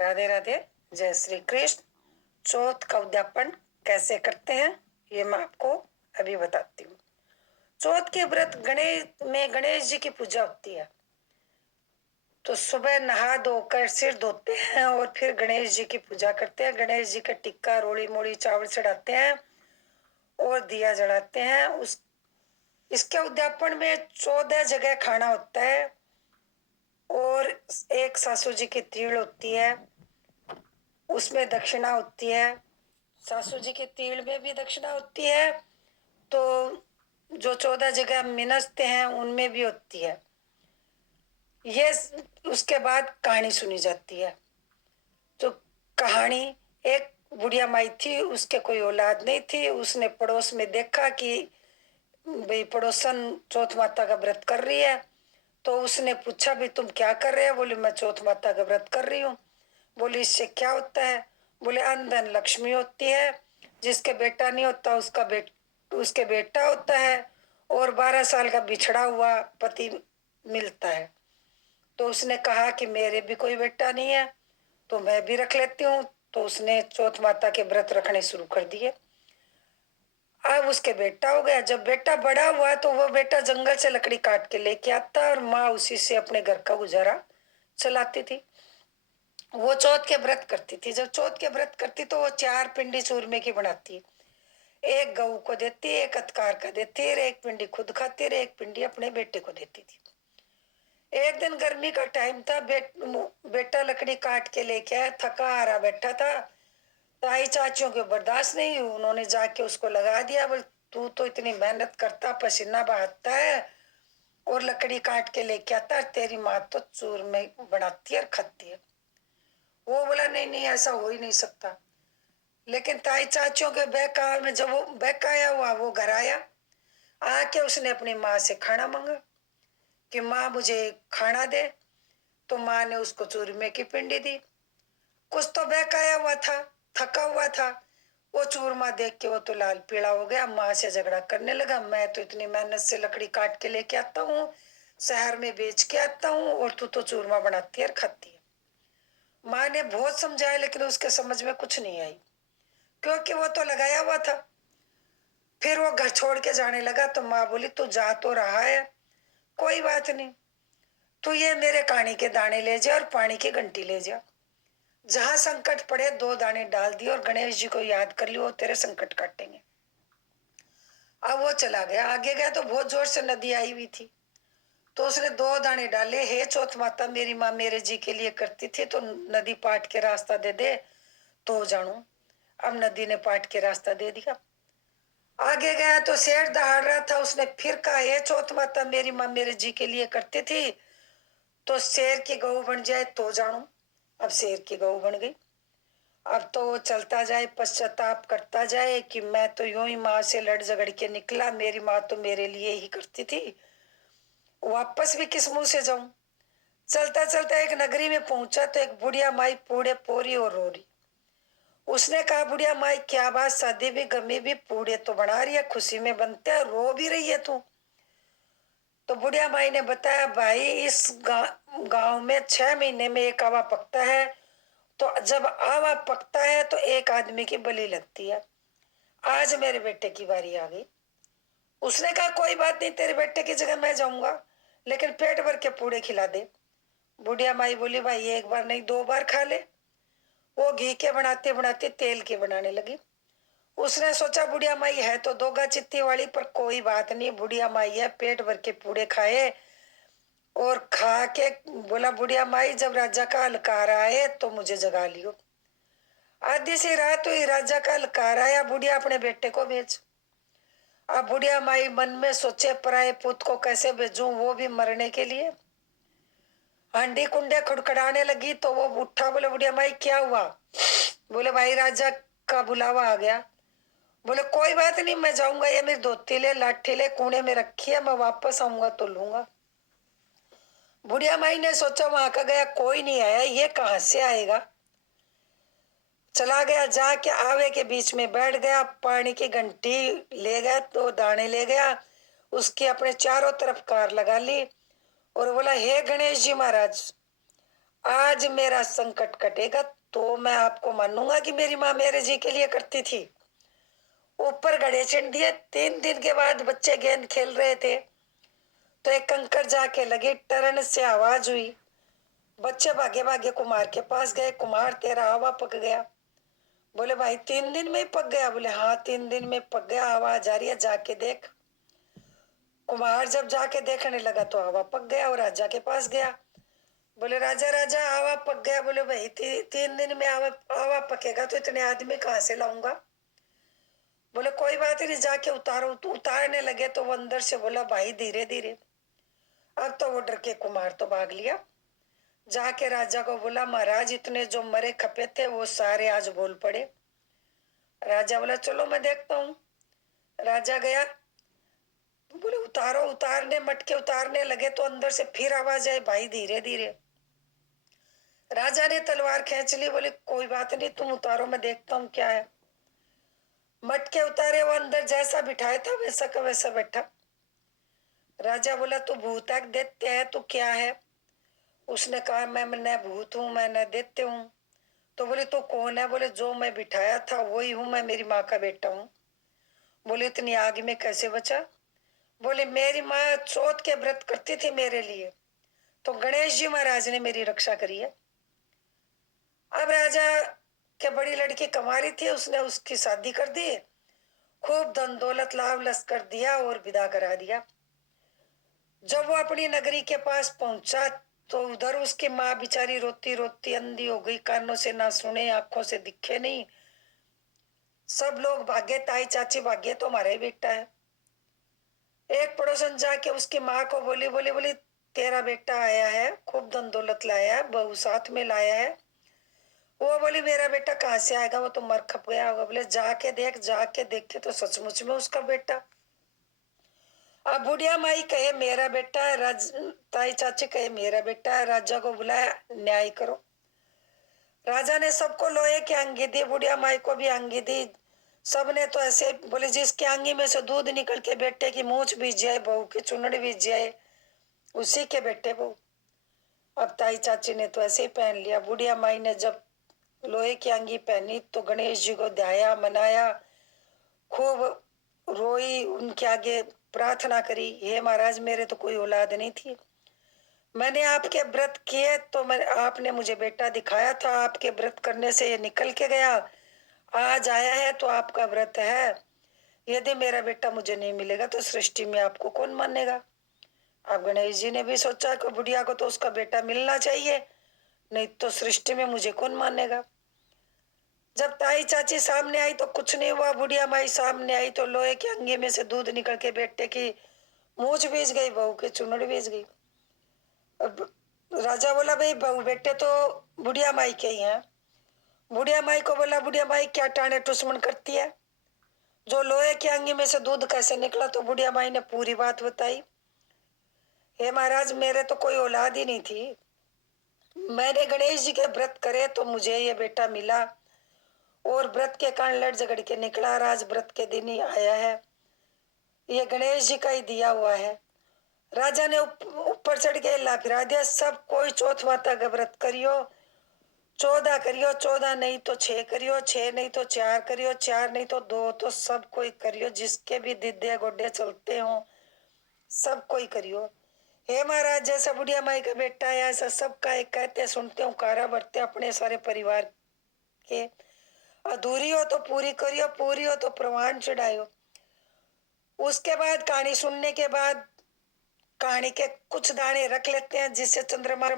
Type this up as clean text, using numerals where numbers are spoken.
राधे राधे। जय श्री कृष्ण। चौथ का उद्यापन कैसे करते हैं ये मैं आपको अभी बताती हूँ। चौथ के व्रत गणेश जी की पूजा होती है। तो सुबह नहा धोकर सिर धोते हैं और फिर गणेश जी की पूजा करते हैं। गणेश जी का टिक्का रोड़ी मोड़ी चावल चढ़ाते हैं और दिया जलाते हैं। इसके उद्यापन में 14 जगह खाना होता है और एक सासू जी की तीड़ होती है, उसमें दक्षिणा होती है। सासू जी के तीड़ में भी दक्षिणा होती है, तो जो 14 जगह मिनसते हैं उनमें भी होती है। ये उसके बाद कहानी सुनी जाती है। तो कहानी, एक बुढ़िया माई थी, उसके कोई औलाद नहीं थी। उसने पड़ोस में देखा कि भाई पड़ोसन चौथ माता का व्रत कर रही है, तो उसने पूछा भी तुम क्या कर रहे हो? बोले मैं चौथ माता का व्रत कर रही हूँ। बोली इससे क्या होता है? बोले अंधन लक्ष्मी होती है, जिसके बेटा नहीं होता उसके बेटा होता है और 12 साल का बिछड़ा हुआ पति मिलता है। तो उसने कहा कि मेरे भी कोई बेटा नहीं है तो मैं भी रख लेती हूँ। तो उसने चौथ माता के व्रत रखने शुरू कर दिए। अब उसके बेटा हो गया। जब बेटा बड़ा हुआ तो वो बेटा जंगल से लकड़ी काट के लेके आता और माँ उसी से अपने घर का गुजारा चलाती थी। वो चौथ के व्रत करती थी। जब चौथ के व्रत करती तो वो 4 पिंडी चूरमे की बनाती। एक गऊ को देती, एक अतकार का देती, एक पिंडी खुद खाती, एक पिंडी अपने बेटे को देती थी। एक दिन गर्मी का टाइम था, बेटा लकड़ी काट के लेके आया, थका हारा बैठा था। ताई चाचियों को बर्दाश्त नहीं, उन्होंने जाके उसको लगा दिया। बोल तू तो इतनी मेहनत करता, पसीना बहाता है और लकड़ी काट के लेके आता, तेरी माँ तो चूरमे बनाती है और खाती है। वो बोला नहीं नहीं ऐसा हो ही नहीं सकता। लेकिन ताई चाचियों के बहकावे में जब वो बहकाया हुआ वो घर आया, आके उसने अपनी माँ से खाना मांगा कि माँ मुझे खाना दे। तो माँ ने उसको चूरमे की पिंडी दी। कुछ तो बहकाया हुआ था, थका हुआ था। वो चूरमा देख के वो तो लाल पीला हो गया, माँ से झगड़ा करने लगा। मैं तो इतनी मेहनत से लकड़ी काट के लेके आता हूँ, शहर में बेच के आता हूँ और तू तो चूरमा बनाती है और खाती है। माँ ने बहुत समझाया लेकिन उसके समझ में कुछ नहीं आई, क्योंकि वो तो लगाया हुआ था। फिर वो घर छोड़ के जाने लगा तो माँ बोली तू जा तो रहा है, कोई बात नहीं, तू ये मेरे कानी के दाने ले जा और पानी की घंटी ले जा। जहां संकट पड़े 2 दाने डाल दिए और गणेश जी को याद कर लियो, वो तेरे संकट काटेंगे। अब वो चला गया, आगे गया तो बहुत जोर से नदी आई हुई थी। तो उसने 2 दाने डाले, हे चौथ माता मेरी माँ मेरे जी के लिए करती थी तो नदी पाट के रास्ता दे दे तो जानू। अब नदी ने पाट के रास्ता दे दिया। आगे गया तो शेर दहाड़ रहा था। उसने फिर कहा हे चौथ माता मेरी माँ मेरे जी के लिए करती थी तो शेर की गऊ बन जाए तो जानू। अब शेर की गऊ बन गई। अब तो वो चलता जाए, पश्चाताप करता जाए कि मैं तो यूं ही माँ से लड़ झगड़ के निकला, मेरी माँ तो मेरे लिए ही करती थी, वापस भी किस मुंह से जाऊं। चलता चलता एक नगरी में पहुंचा तो एक बुढ़िया माई पूड़े पोरी और रो रही। उसने कहा बुढ़िया माई क्या बात, शादी भी गमी भी पूड़े तो बना रही है, खुशी में बनते है, रो भी रही है तू। तो बुढ़िया माई ने बताया भाई इस गांव में 6 महीने में एक आवा पकता है, तो जब आवा पकता है तो एक आदमी की बलि लगती है। आज मेरे बेटे की बारी आ गई। उसने कहा कोई बात नहीं, तेरे बेटे की जगह मैं जाऊंगा, लेकिन पेट भर के पूड़े खिला दे। बुढ़िया माई बोली भाई एक बार नहीं 2 बार खा ले। वो घी के बनाते बनाते तेल के बनाने लगी। उसने सोचा बुढ़िया माई है तो दोगा चित्ती वाली, पर कोई बात नहीं, बुढ़िया माई है, पेट भर के पूड़े खाए और खा के बोला बुढ़िया माई जब राजा का हलकार आए तो मुझे जगा लियो। आधी सी रात हुई, राजा का हलकार आया, बुढ़िया अपने बेटे को भेज। अब बुढ़िया माई मन में सोचे पराये पुत को कैसे भेजूं, वो भी मरने के लिए। हांडी कुंडे खुड़खड़ाने लगी तो वो उठा, बोले बुढ़िया माई क्या हुआ? बोले भाई राजा का बुलावा आ गया। बोले कोई बात नहीं, मैं जाऊंगा, ये मेरी धोती ले लाठी ले कूड़े में रखी है, मैं वापस आऊंगा तो लूंगा। बुढ़िया माई ने सोचा वहां का गया, कोई नहीं आया, ये कहां से आएगा। चला गया, जाके आवे के बीच में बैठ गया, पानी की घंटी ले गया तो दाने ले गया, उसकी अपने चारों तरफ कार लगा ली और बोला हे गणेश जी महाराज आज मेरा संकट कटेगा तो मैं आपको मानूंगा कि मेरी माँ मेरे जी के लिए करती थी। ऊपर गड़े चिन दिए। 3 दिन के बाद बच्चे गेंद खेल रहे थे तो एक कंकड़ जाके लगी, टरन से आवाज हुई। बच्चे भागे भागे कुमार के पास गए। कुमार, तेरा हवा पक गया। बोले, भाई 3 दिन में ही पक गया? बोले, हाँ 3 दिन में पक गया, आवाज आ रही है, जाके देख। कुमार जब जाके देखने लगा तो हवा पक गया और राजा के पास गया। बोले, राजा राजा हवा पक गया। बोले, भाई 3 दिन में हवा हवा पकेगा तो इतने आदमी कहाँ से लाऊंगा? बोले, कोई बात नहीं, जाके उतारो। तो उतारने लगे तो वो अंदर से बोला, भाई धीरे धीरे। अब तो वो डर के कुमार तो भाग लिया। जाके राजा को बोला, महाराज इतने जो मरे खपे थे वो सारे आज बोल पड़े। राजा बोला, चलो मैं देखता हूँ। राजा गया। बोले, उतारो। उतारने मटके उतारने लगे तो अंदर से फिर आवाज आई, भाई धीरे धीरे। राजा ने तलवार खींच ली। बोले, कोई बात नहीं, तुम उतारो, मैं देखता हूँ क्या है। मटके उतारे, वो अंदर जैसा बिठाया था वैसा का वैसा बैठा। राजा बोला, तू भूतक देते है तो क्या है? उसने कहा, मैं न भूत हूँ, मैं न देते हूँ। तो बोले, तो कौन है? बोले, जो मैं बिठाया था वही हूँ, मैं मेरी माँ का बेटा हूँ। बोले, इतनी आग में कैसे बचा? बोले, मेरी माँ चौथ के व्रत करती थी मेरे लिए, तो गणेश जी महाराज ने मेरी रक्षा करी है। अब राजा के बड़ी लड़की कमारी थी, उसने उसकी शादी कर दी, खूब धन दौलत लाभ लश्कर दिया और विदा करा दिया। जब वो अपनी नगरी के पास पहुंचा तो उधर उसकी माँ बेचारी रोती रोती अंधी हो गई, कानों से ना सुने, आंखों से दिखे नहीं। सब लोग भागे, ताई चाची भागे तो हमारा ही बेटा है। एक पड़ोसन जाके उसकी माँ को बोली, बोली बोली तेरा बेटा आया है, खूब धन दौलत लाया है, बहू साथ में लाया है। वो बोली, मेरा बेटा कहाँ से आएगा, वो तो मर खप गया होगा। बोले, जाके देख। जाके देखे तो सचमुच में उसका बेटा। अब बुढ़िया माई कहे मेरा बेटा है, ताई चाची कहे मेरा बेटा है। राजा को बुलाया, न्याय करो। राजा ने सबको लोहे की अंगी दी, बुढ़िया माई को भी अंगी दी। सबने तो ऐसे बोले, जिसके अंगी में से दूध निकल के बेटे की मूछ बीज जाए, बहू की चुनड़ बीज जाए, उसी के बेटे बहू। अब ताई चाची ने तो ऐसे ही पहन लिया। बुढ़िया माई ने जब लोहे की अंगी पहनी तो गणेश जी को ध्याया, मनाया, खूब रोई, उनके आगे प्रार्थना करी, हे महाराज मेरे तो कोई औलाद नहीं थी, मैंने आपके व्रत किए तो मैं आपने मुझे बेटा दिखाया था, आपके व्रत करने से ये निकल के गया, आज आया है तो आपका व्रत है। यदि मेरा बेटा मुझे नहीं मिलेगा तो सृष्टि में आपको कौन मानेगा? अब गणेश जी ने भी सोचा कि बुढ़िया को तो उसका बेटा मिलना चाहिए, नहीं तो सृष्टि में मुझे कौन मानेगा। जब ताई चाची सामने आई तो कुछ नहीं हुआ। बुढ़िया माई सामने आई तो लोहे के अंगे में से दूध निकल के बेटे की मूछ बीज गई, बहू की चुनड़ बीज गई। अब राजा बोला, भाई बहू बेटे तो बुढ़िया माई के ही हैं। बुढ़िया माई को बोला, बुढ़िया माई क्या टाणे टुसमन करती है, जो लोहे के अंगी में से दूध कैसे निकला? तो बुढ़िया माई ने पूरी बात बताई। हे महाराज मेरे तो कोई औलाद ही नहीं थी, मैंने गणेश जी के व्रत करे तो मुझे ये बेटा मिला, और व्रत के कारण लड़ झगड़ के निकला, आज व्रत के दिन ही आया है, ये गणेश जी का ही दिया हुआ है। राजा ने ऊपर चढ़ के ला फिरा दिया, सब कोई चौथ माता का व्रत करियो, 14 करियो, 14 नहीं तो 6 करियो, 6 नहीं तो 4 करियो, 4 नहीं तो 2, तो सब कोई करियो, जिसके भी दिद्दे गोड्डे चलते हो सब कोई करियो। हे महाराज जैसा बुढ़िया माई का बेटा है ऐसा सबका एक कहते सुनते हूँ, कारा भरते अपने सारे परिवार के। अधूरी हो तो पूरी करियो, पूरी हो तो प्रमाण चढ़ायो। उसके बाद कहानी सुनने के बाद कहानी के कुछ दाने रख लेते हैं जिससे चंद्रमा